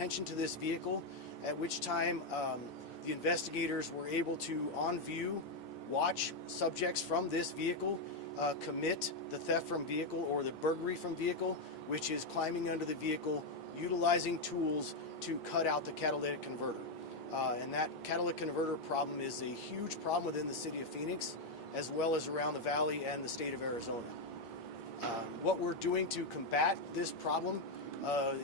attention to this vehicle, at which time the investigators were able to, on view, watch subjects from this vehicle commit the theft from vehicle or the burglary from vehicle, which is climbing under the vehicle, utilizing tools to cut out the catalytic converter. And that catalytic converter problem is a huge problem within the city of Phoenix, as well as around the valley and the state of Arizona. What we're doing to combat this problem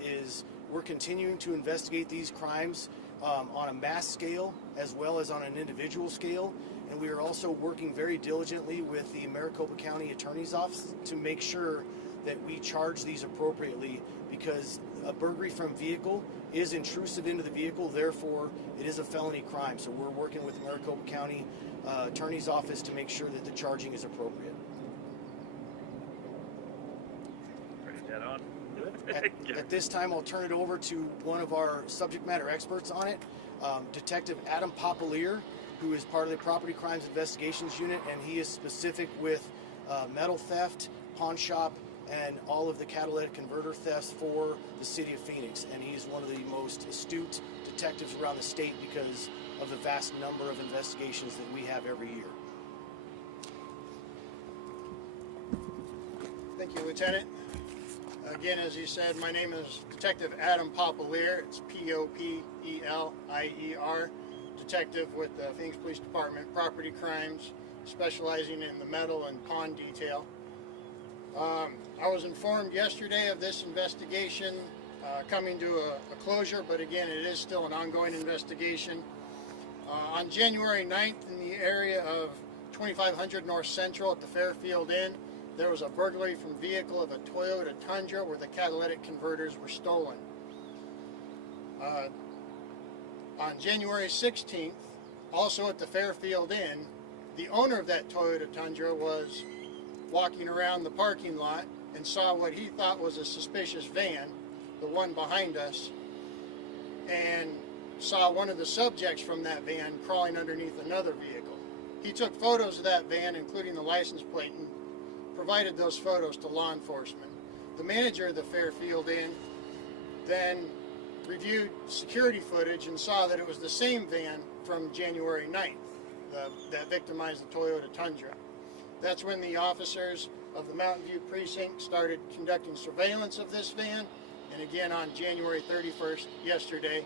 is we're continuing to investigate these crimes on a mass scale as well as on an individual scale, and we are also working very diligently with the Maricopa County Attorney's Office to make sure that we charge these appropriately, because a burglary from vehicle is intrusive into the vehicle, therefore it is a felony crime. So we're working with the Maricopa County Attorney's Office to make sure that the charging is appropriate. Dead on. At this time, I'll turn it over to one of our subject matter experts on it, Detective Adam Papalier, who is part of the Property Crimes Investigations Unit, and he is specific with metal theft, pawn shop, and all of the catalytic converter thefts for the city of Phoenix. And he is one of the most astute detectives around the state because of the vast number of investigations that we have every year. Thank you, Lieutenant. Again, as you said, my name is Detective Adam Papalier. It's P-O-P-E-L-I-E-R, detective with the Phoenix Police Department, property crimes, specializing in the metal and pawn detail. I was informed yesterday of this investigation coming to a closure, but again, it is still an ongoing investigation. On January 9th, in the area of 2500 North Central at the Fairfield Inn, there was a burglary from vehicle of a Toyota Tundra where the catalytic converters were stolen. On January 16th, also at the Fairfield Inn, the owner of that Toyota Tundra was walking around the parking lot and saw what he thought was a suspicious van, the one behind us, and saw one of the subjects from that van crawling underneath another vehicle. He took photos of that van, including the license plate, and provided those photos to law enforcement. The manager of the Fairfield Inn then reviewed security footage and saw that it was the same van from January 9th that victimized the Toyota Tundra. That's when the officers of the Mountain View Precinct started conducting surveillance of this van, and again on January 31st, yesterday,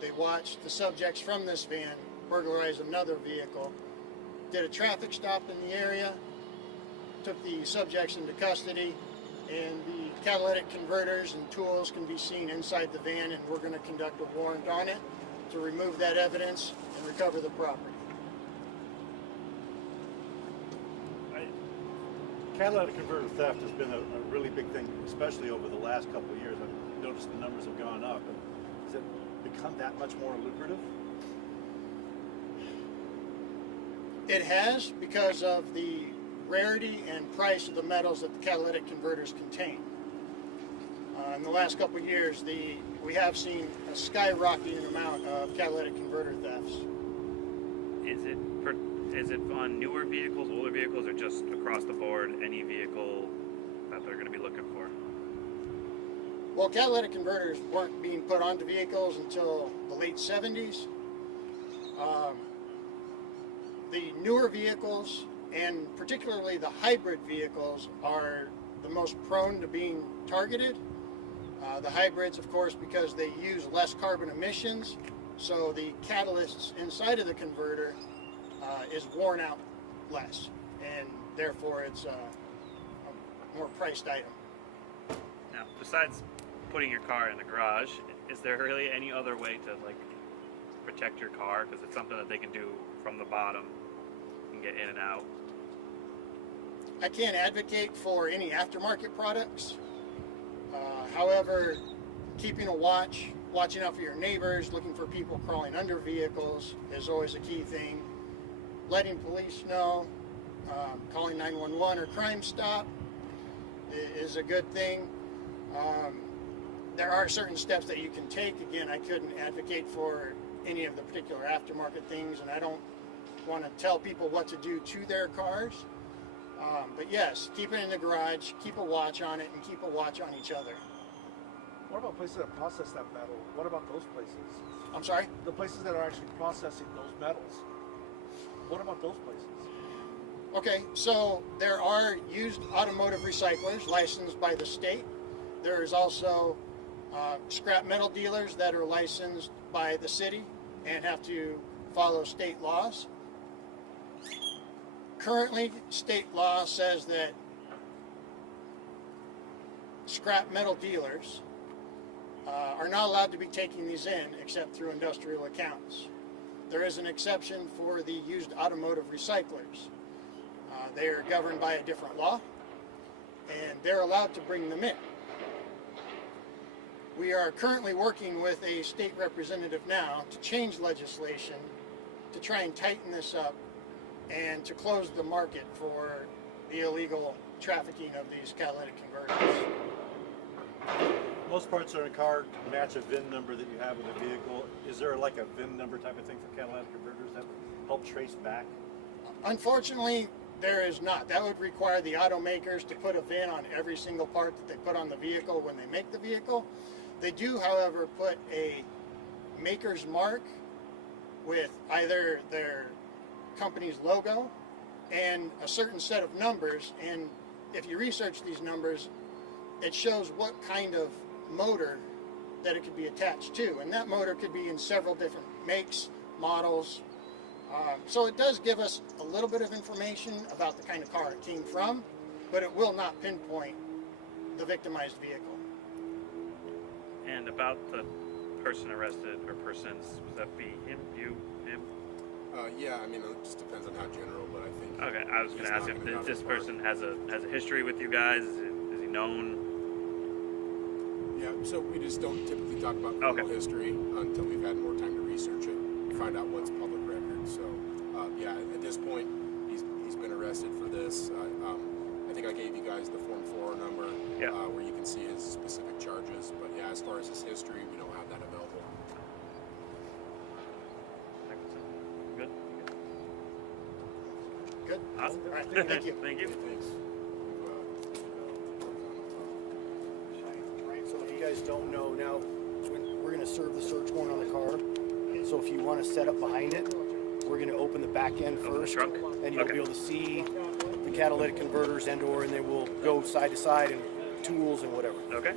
they watched the subjects from this van burglarize another vehicle, did a traffic stop in the area, took the subjects into custody, and the catalytic converters and tools can be seen inside the van, and we're going to conduct a warrant on it to remove that evidence and recover the property. Catalytic converter theft has been a really big thing, especially over the last couple of years. I've noticed the numbers have gone up. Has it become that much more lucrative? It has, because of the rarity and price of the metals that the catalytic converters contain. In the last couple of years, we have seen a skyrocketing amount of catalytic converter thefts. Is it on newer vehicles, older vehicles, or just across the board, any vehicle that they're going to be looking for? Well, catalytic converters weren't being put onto vehicles until the late 70s. The newer vehicles, and particularly the hybrid vehicles, are the most prone to being targeted. The hybrids, of course, because they use less carbon emissions, so the catalysts inside of the converter is worn out less, and therefore it's a more priced item. Now, besides putting your car in the garage, is there really any other way to protect your car? Because it's something that they can do from the bottom and get in and out. I can't advocate for any aftermarket products. However, keeping a watching out for your neighbors, looking for people crawling under vehicles is always a key thing. Letting police know, calling 911 or Crime Stop is a good thing. There are certain steps that you can take. Again, I couldn't advocate for any of the particular aftermarket things, and I don't want to tell people what to do to their cars. But yes, keep it in the garage, keep a watch on it, and keep a watch on each other. What about places that process that metal? What about those places? I'm sorry? The places that are actually processing those metals. What about those places? Okay, so there are used automotive recyclers licensed by the state. There is also scrap metal dealers that are licensed by the city and have to follow state laws. Currently, state law says that scrap metal dealers are not allowed to be taking these in except through industrial accounts. There is an exception for the used automotive recyclers. They are governed by a different law, and they're allowed to bring them in. We are currently working with a state representative now to change legislation to try and tighten this up and to close the market for the illegal trafficking of these catalytic converters. Most parts on a car match a VIN number that you have with a vehicle. Is there like a VIN number type of thing for catalytic converters that help trace back? Unfortunately, there is not. That would require the automakers to put a VIN on every single part that they put on the vehicle when they make the vehicle. They do, however, put a maker's mark with either their company's logo and a certain set of numbers, and if you research these numbers, it shows what kind of motor that it could be attached to, and that motor could be in several different makes, models. So it does give us a little bit of information about the kind of car it came from, but it will not pinpoint the victimized vehicle. And about the person arrested, or persons, would that be him, you, him? Yeah, I mean, it just depends on how general, but I think. Okay, I was going to he's ask if knocking it out this of the park. person has a history with you guys. Is he known? Yeah, so we just don't typically talk about criminal history until we've had more time to research it, find out what's public record. So, yeah, at this point, he's been arrested for this. I think I gave you guys the Form 4 number where you can see his specific charges. But yeah, as far as his history, we don't have that available. Good. Good? Awesome. All right, thank you. Thank you. Thanks. So if you guys don't know, now we're going to serve the search warrant on the car. So if you want to set up behind it, we're going to open the back end Open the first, trunk? and you'll Okay. be able to see the catalytic converters and then we'll go side to side and tools and whatever. Okay.